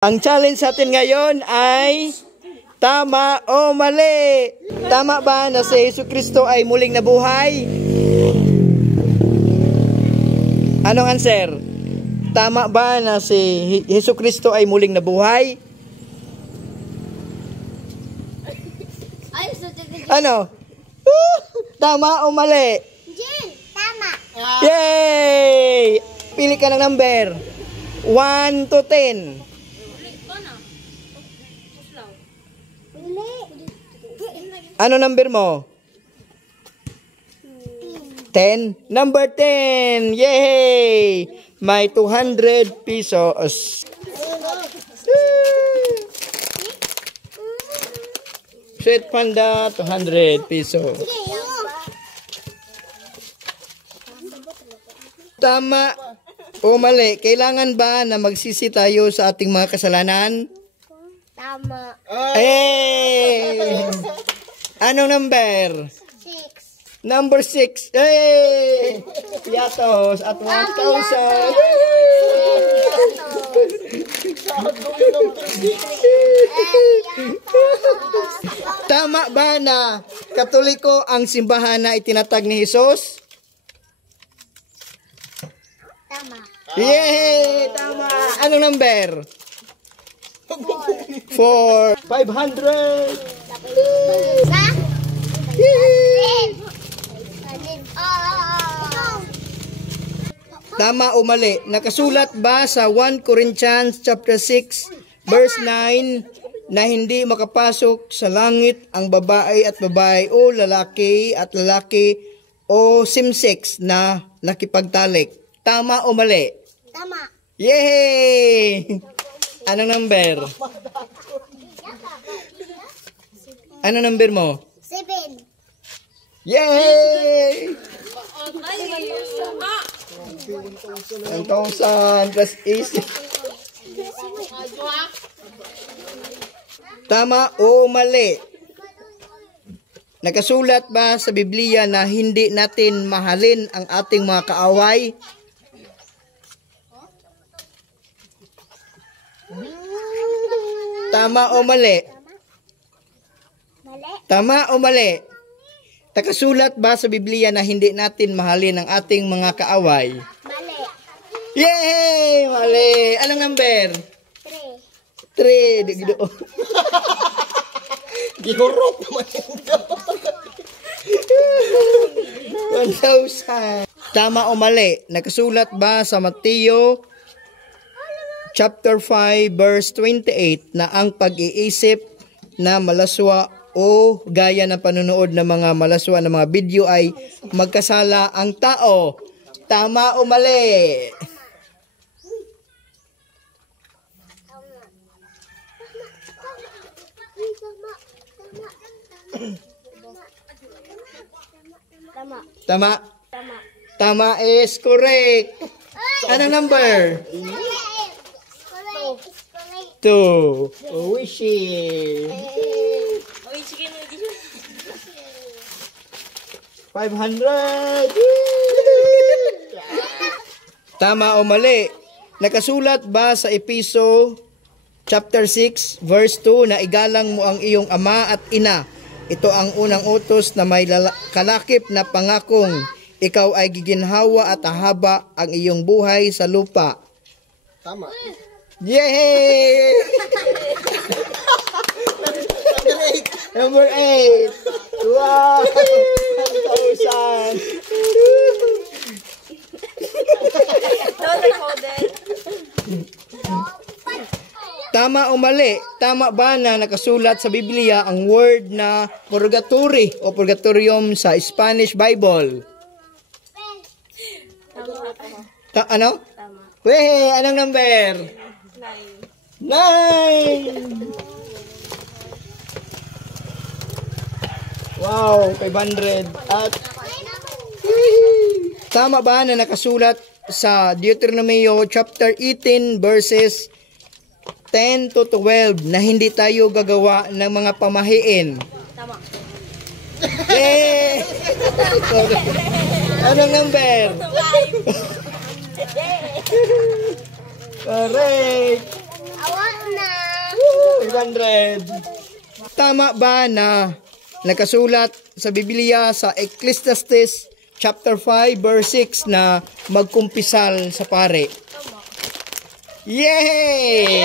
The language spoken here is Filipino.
Ang challenge natin ngayon ay tama o mali. Tama ba na si Jesucristo ay muling nabuhay? Anong answer? Tama ba na si Jesucristo ay muling nabuhay? Ano? Tama o mali? Tama. Yay! Pili ka ng number. 1 to 10. Ano number mo? 10? Number 10! Yay! May 200 pesos. Sweet Panda, 200 pesos. Tama o mali? Kailangan ba na magsisi tayo sa ating mga kasalanan? Tama. Hey! Anong number? 6. Number 6. Hey! Piatos at 1,000. Tama ba na Katoliko ang simbahan na itinatag ni Jesus? Tama. Yay! Tama! Anong number? 4. 500. Sa? Tama o mali? Nakasulat ba sa 1 Corinthians chapter 6 verse 9 na hindi makapasok sa langit ang babae at babae o lalaki at lalaki o same-sex na nakipagtalik? Tama o mali? Tama. Yay! Anong number? Ano number mo? 7. Yay! 1,000 plus easy. Tama o mali? Nakasulat ba sa Biblia na hindi natin mahalin ang ating mga kaaway? Tama o mali? Mali. Tama o mali? Nakasulat ba sa Biblia na hindi natin mahalin ang ating mga kaaway? Mali. Yay! Mali! Anong number? 3. 3. Digdo. Gihurot naman yung 1,000. Tama o mali? Nakasulat ba sa Mateo chapter 5 verse 28 na ang pag-iisip na malaswa o gaya ng panonood ng mga malaswa ng mga video ay magkasala ang tao? Tama o mali? Tama. Tama? Tama. Tama is correct. Ano number? 2. Wishing. 500. Tama o mali? Nakasulat ba sa Episo chapter 6 verse 2 na igalang mo ang iyong ama at ina? Ito ang unang utos na may kalakip na pangakong ikaw ay giginhawa at hahaba ang iyong buhay sa lupa. Tama. Yay! Number 8. Wow! 1,000. Tama o mali? Tama ba na nakasulat sa Biblia ang word na purgatory o purgatorium sa Spanish Bible? Ano? Tama. Weh, anong number? 9. Wow, 500. At tama ba na nakasulat sa Deuteronomy chapter 18 verses 10 to 12 na hindi tayo gagawa ng mga pamahiin? Tama. Eh! Anong number? 5. Correct. Awan 500. Tama ba na nakasulat sa Biblia sa Ecclesiastes chapter 5 verse 6 na magkumpisal sa pare? Yay!